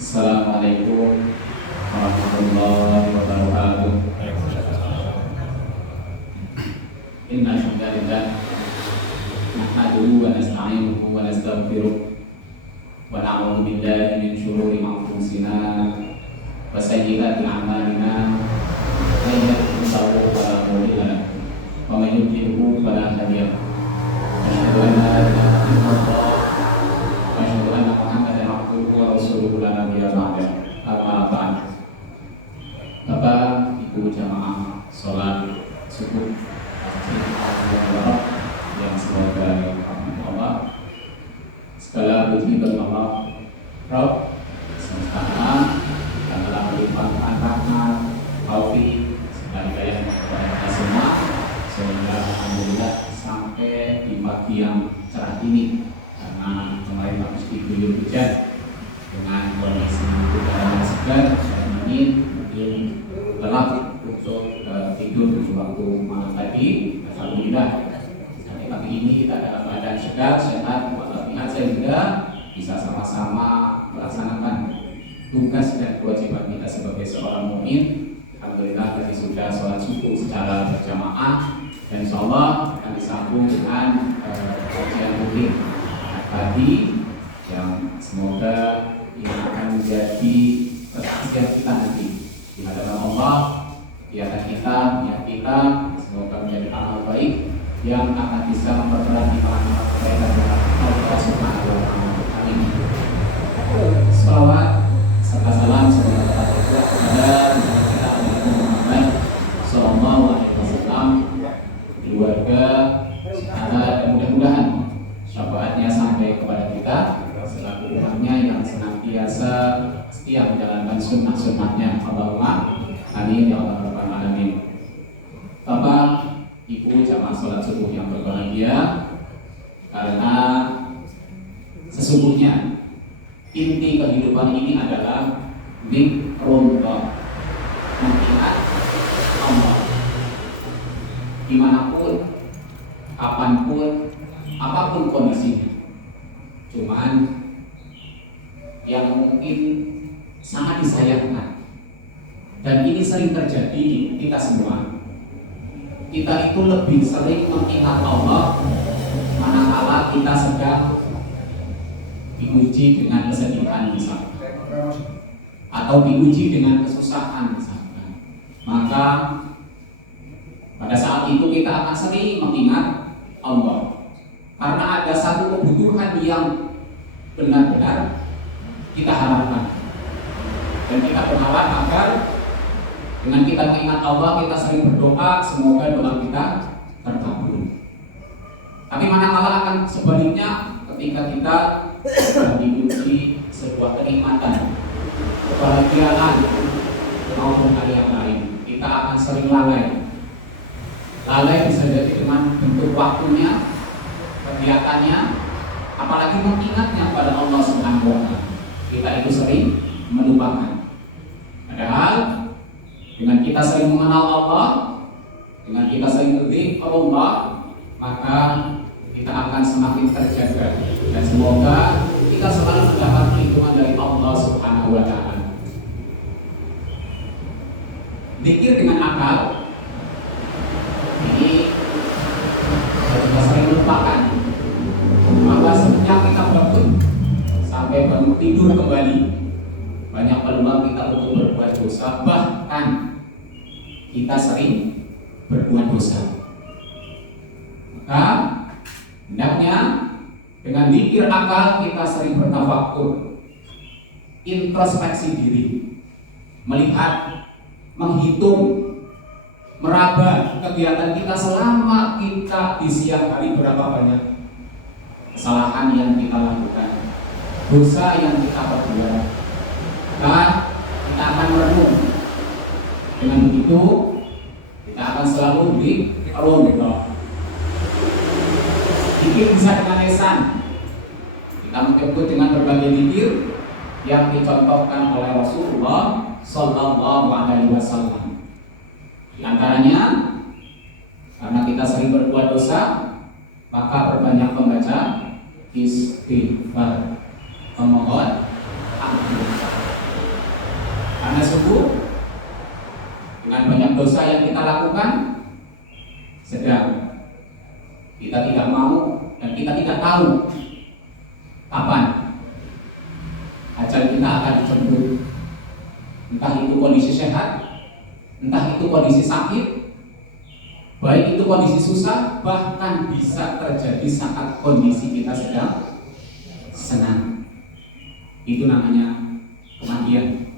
Assalamualaikum warahmatullahi wabarakatuh. Innal hamdalillah nahmaduhu wa nasta'inuhu wa nastaghfiruh wa na'udzu billahi min shururi anfusina wa sayyiati a'malina. Man yahdihillahu fala mudilla lahu wa man yudlilhu fala hadiya lahu. Asyhadu an la ilaha illallah wa asyhadu anna Muhammadan abduhu wa rasuluhu la nabiyya ba'dahu. Amma ba'd. Bapak, Ibu jamaah salat subuh yang semoga dirahmati Allah. Segala puji bagi Allah Rabb semesta alam yang telah melimpahkan rahmat, taufik, segala hidayah kepada kita semua, sehingga alhamdulillah sampai di pagi yang cerah ini. Karena kemarin habis diguyur hujan dengan kondisi udara yang segar dan dingin, mungkin gelap untuk tidur di waktu malam tadi. Alhamdulillah sampai pagi ini kita dalam keadaan segar, sehat, walafiat, sehingga bisa sama-sama melaksanakan tugas dan kewajiban kita sebagai seorang mukmin. Alhamdulillah tadi sudah sholat subuh secara berjamaah dan insyaallah akan disambung dengan kajian rutin tadi yang semoga ini akan menjadi kesaksian kita nanti di hadapan Allah, kegiatan kita, niat kita, semoga menjadi amal baik yang akan bisa memperberat iman kita dengan Allah Subhanahu wa taala. Amin. Salawat serta salam semoga tetap tercurah kepada kita Nabi Muhammad sallallahu alaihi wasallam, keluarga, sahabat, dan mudah-mudahan syafaatnya sampai kepada kita selaku umatnya yang senantiasa setia menjalankan sunnah-sunnahnya. Allahumma amin ya rabbal alamin. Bapak, Ibu jamaah salat subuh yang berbahagia, karena sesungguhnya inti kehidupan ini adalah zikrullah, mengingat Allah dimanapun, kapanpun, apapun kondisinya. Cuman yang mungkin sangat disayangkan dan ini sering terjadi di kita semua, kita itu lebih sering mengingat Allah manakala kita sedang diuji dengan kesedihan misalnya, atau diuji dengan kesusahan misalnya. Maka pada saat itu kita akan sering mengingat Allah, karena ada satu kebutuhan yang benar-benar kita harapkan, dan kita berharap agar dengan kita mengingat Allah, kita sering berdoa semoga doa kita terkabul. Tapi manakala akan sebaliknya, ketika kita diuji sebuah kenikmatan, kebahagiaan maupun hal yang lain, kita akan sering lalai. Lalai bisa jadi dengan bentuk waktunya, kegiatannya, apalagi mengingatnya pada Allah Subhanahu wa taala. Kita itu sering melupakan. Padahal dengan kita sering mengenal Allah, dengan kita sering berzikir Allah, maka kita akan semakin terjaga dan semoga kita selalu mendapat perlindungan dari Allah Subhanahu wa taala. Zikir dengan akal ini kita sering melupakan. Maka sejak kita bangun sampai bangun tidur kembali, banyak peluang kita untuk berbuat dosa, bahkan kita sering berbuat dosa. Maka hendaknya dengan zikir akal kita sering bertafakur, introspeksi diri, melihat, menghitung, meraba kegiatan kita selama kita di siang hari, berapa banyak kesalahan yang kita lakukan, dosa yang kita perbuat. Maka kita akan merenung. Dengan begitu kita akan selalu zikrullah. Zikir bisa dengan lisan, kita menyebut dengan berbagai zikir yang dicontohkan oleh Rasulullah sallallahu alaihi wasallam. Di antaranya, karena kita sering berbuat dosa, maka perbanyak membaca istighfar, memohon ampun. tersebut, dengan banyak dosa yang kita lakukan, sedang kita tidak mau dan kita tidak tahu kapan ajal kita akan dijemput. Entah itu kondisi sehat, entah itu kondisi sakit, baik itu kondisi susah, bahkan bisa terjadi saat kondisi kita sedang senang. Itu namanya kematian.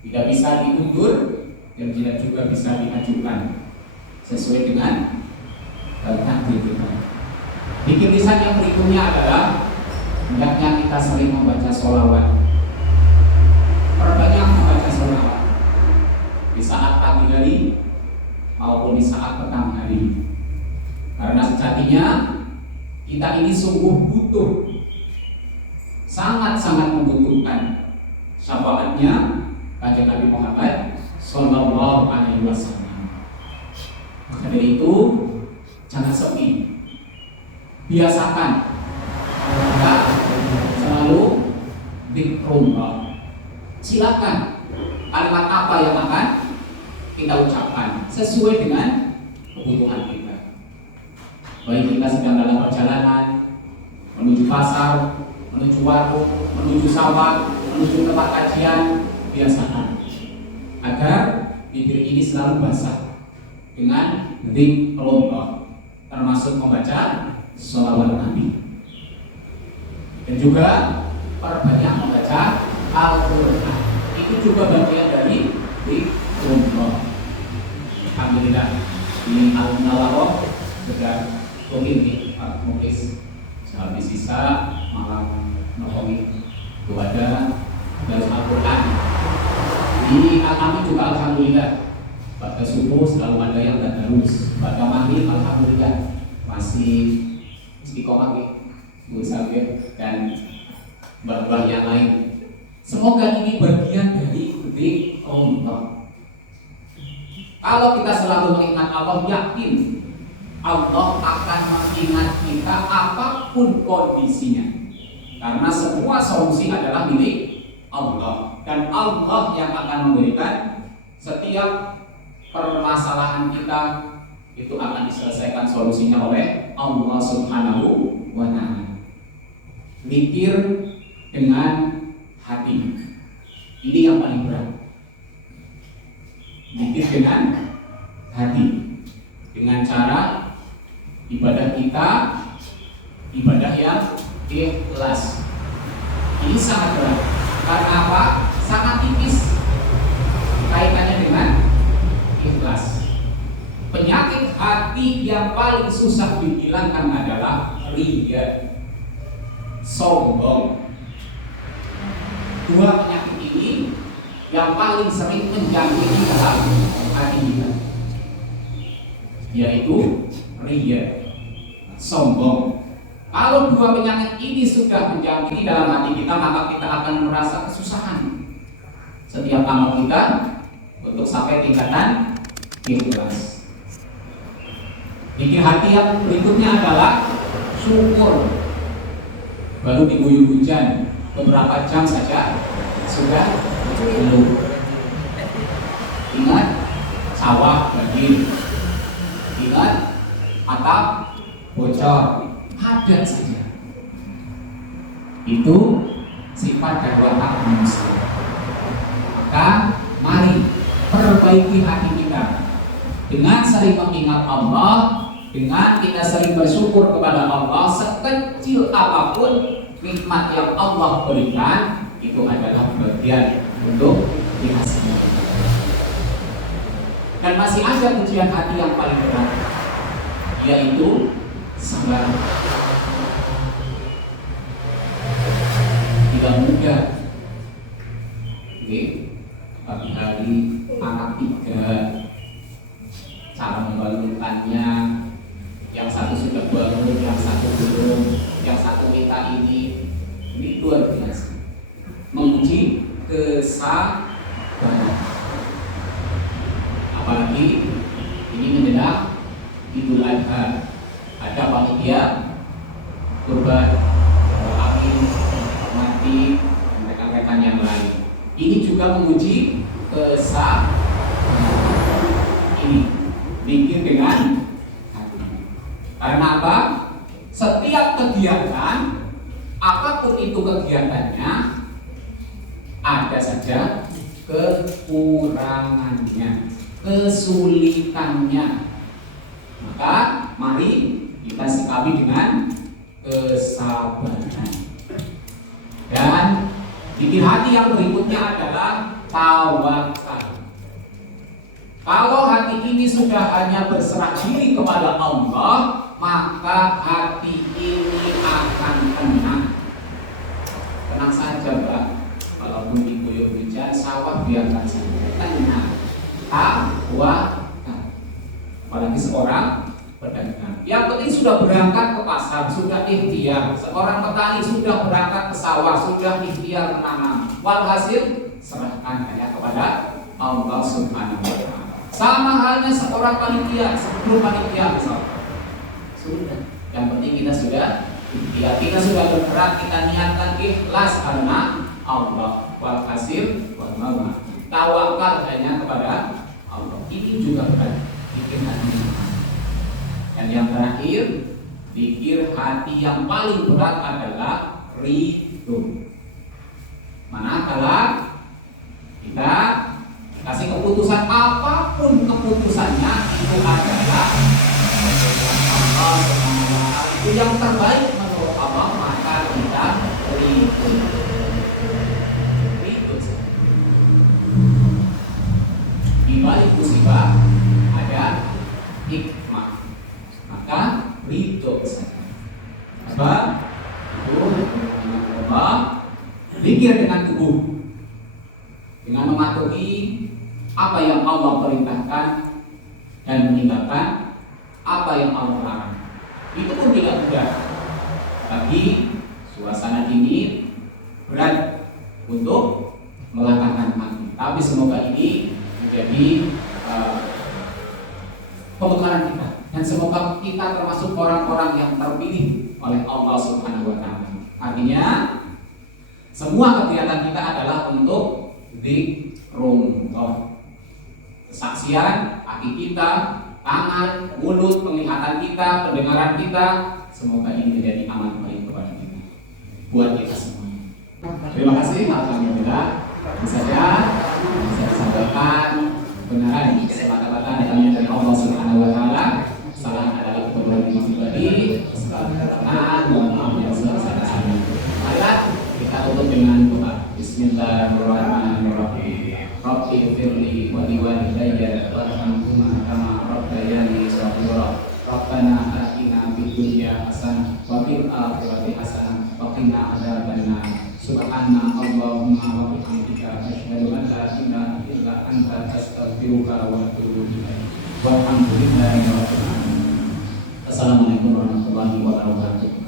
Tidak bisa diundur dan tidak juga bisa diajukan sesuai dengan takdir kita. Dikir lisan yang berikutnya adalah hendaknya kita sering membaca sholawat. Perbanyak membaca sholawat di saat pagi hari maupun di saat petang hari. Karena sejatinya kita ini sungguh butuh, sangat-sangat membutuhkan syafaatnya Kanjeng Nabi Muhammad Sallallahu Alaihi Wasallam. Maka dari itu jangan sepi, biasakan kita selalu zikrullah. Silakan kalimat apa yang akan kita ucapkan sesuai dengan kebutuhan kita. Baik kita sedang dalam perjalanan menuju pasar, menuju warung, menuju sawah, menuju tempat kajian, biasakan agar bibir ini selalu basah dengan zikrullah, termasuk membaca sholawat Nabi. Dan juga perbanyak membaca Al-Quran. Itu juga bagian dari zikrullah. Alhamdulillah, ini Al-Nawawi sudah mungkin Pak Muklis sehabis sisa malam Nawawi kepada dari Al-Quran. Di Al-Amin juga alhamdulillah pada subuh selalu ada yang terus. Pada maghrib alhamdulillah masih istiqomah Bu Sabir dan mbah-mbah yang lain. Semoga ini bagian dari zikrullah. Kalau kita selalu mengingat Allah, yakin Allah akan mengingat kita apapun kondisinya. Karena semua solusi adalah milik Allah, dan Allah yang akan memberikan setiap permasalahan kita itu akan diselesaikan solusinya oleh Allah Subhanahu wa Ta'ala. Mikir dengan hati, ini yang paling berat. Mikir dengan hati, dengan cara ibadah kita, ibadah yang ikhlas. Ini sangat berat. Karena apa? Sangat tipis kaitannya dengan ikhlas. Penyakit hati yang paling susah dihilangkan adalah riya, sombong. Dua penyakit ini yang paling sering menjangkiti dalam hati kita, yaitu riya, sombong. Kalau dua penyakit ini sudah menjangkiti dalam hati kita, maka kita akan merasa kesusahan setiap amal kita untuk sampai tingkatan ikhlas. Pikir hati yang berikutnya adalah syukur. Baru diguyur hujan beberapa jam saja sudah belum. Ingat sawah banjir, ingat atap bocor, ada saja. Itu sifat dan watak manusia. Maka mari perbaiki hati kita dengan sering mengingat Allah, dengan kita sering bersyukur kepada Allah. Sekecil apapun nikmat yang Allah berikan, itu adalah bagian untuk dikasih. Dan masih ada ujian hati yang paling berat, yaitu sabar. Tidak mudah. Oke, pagi hari anak 3, cara membangunkannya, yang satu sudah bangun, yang satu belum, yang satu minta ini luar biasa. Menguji kesabaran. Apalagi ini menjelang Idul Adha, ada panitia kurban, amin, mati, dan rekan-rekan yang lain. Ini juga menguji kesab ini zikir dengan hati. Karena apa? Setiap kegiatan, apapun itu kegiatannya, ada saja kekurangannya, kesulitannya. Maka mari kita sikapi dengan kesabaran. Dan zikir hati yang berikutnya adalah tawakal. Kalau hati ini sudah hanya berserah diri kepada Allah, maka hati ini akan tenang. Tenang saja, Mbak. Walaupun diguyur hujan, sawah biarkan saja. Tenang. Tawakal. Apalagi seorang pedagang. Yang penting sudah berangkat ke pasar, sudah ikhtiar. Seorang petani sudah berangkat ke sawah, sudah ikhtiar menanam. Walhasil serahkan hanya kepada Allah Subhanahu wa Ta'ala. Sama halnya seorang panitia, sebelum panitia misalnya. Sudah. Yang penting kita sudah ikhtiar, kita sudah bergerak, kita niatkan ikhlas karena Allah. Walhasil tawakal hanya kepada Allah. Ini juga berat. Bikin hati. Dan yang terakhir, pikir hati yang paling berat adalah ridho. Manakala kita kasih keputusan apapun keputusannya itu adalah Allah itu yang terbaik menurut Allah, maka kita ridho. Di balik musibah ada hikmah, maka ridho saja. Apa? Itu Allah. Zikir dengan tubuh, dengan mematuhi apa yang Allah perintahkan dan meninggalkan apa yang Allah larang. Itu pun tidak mudah. Bagi suasana dingin berat untuk melangkahkan hati. Tapi semoga ini menjadi pembekalan kita, dan semoga kita termasuk orang-orang yang terpilih oleh Allah Subhanahu wa Ta'ala. Artinya semua kegiatan kita adalah untuk zikrullah. Kesaksian kaki kita, tangan, mulut, penglihatan kita, pendengaran kita, semoga ini menjadi amal baik kepada kita, buat kita semua. Terima kasih. Alhamdulillah saja bisa disampaikan kebenaran di semata-mata datangnya dari Allah Subhanahu wa Ta'ala. Salam adalah kebenaran pribadi. Salam mohon maaf yang sebesar-besarnya. Marilah kita tutup dengan doa. Bismillahirrahmanirrahim. Rabbi ighfirli wa liwalidayya warhamhuma kama rabbayani shaghira. Rabbana atina fid dunya hasanah wa fil akhirati hasanah wa qina adzabannar. Subhana Allahumma wa bihamdika asyhadu an la ilaha illa anta astaghfiruka wa atubu ilaik. Walhamdulillahi rabbil alamin. Assalamualaikum warahmatullahi wabarakatuh.